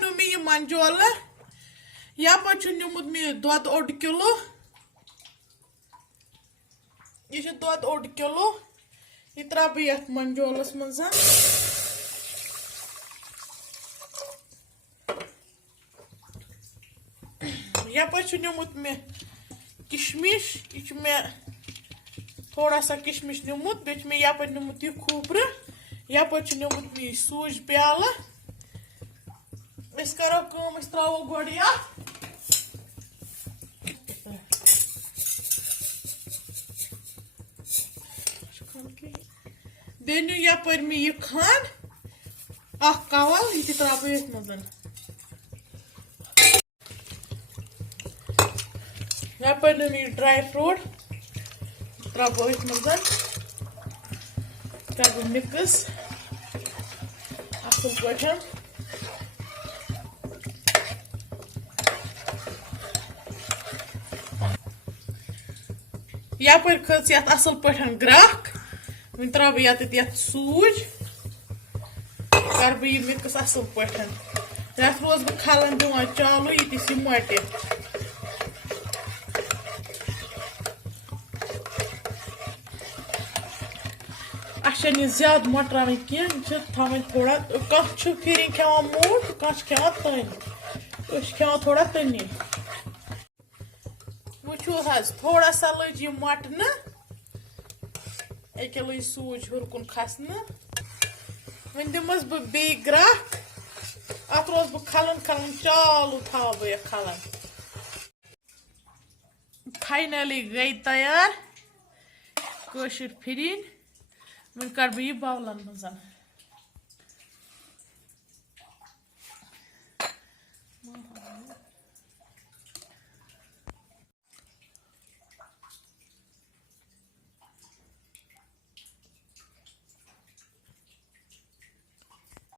नु मे ये मंजोल यप निमुत मे दुध 1 किलो यह दुध 1 किलो यह त्रा बह ये मंजोलस मज यप निमुत मे किशमिश यह मे थोड़ा सा किशमिश निमुत बे मे यप निमुत यह खोपर यप निमुत मे सूज प्याल करो कम त्रो गोड़ बेनु यपर मे यह खंड कवल यह त्रा बह मज यपर नु मे ड्राई फ्रूट त्रा बह मज कर मिक्स असल पे यपर खच ये असल पे ग्राख वन त्रा बह सूज कर बह यह मिक्स असल पे रोज बह खलन दिवान चालू यीतिस यह मटे अच्छे ज्यादा मटरान कह थवन थोड़ा कह फिर खान मोट कह खान तन खान थोड़ा तनी वो थोड़ा सा लज यह मटन अके लज सूज हर कुन खसन वन दिमस बह बे ग्राख अत रोज बह खलन खलन चालू था बह खलन फाइनली गई तैयार कशिर फिरिन वन कर बह यह बाउलन मज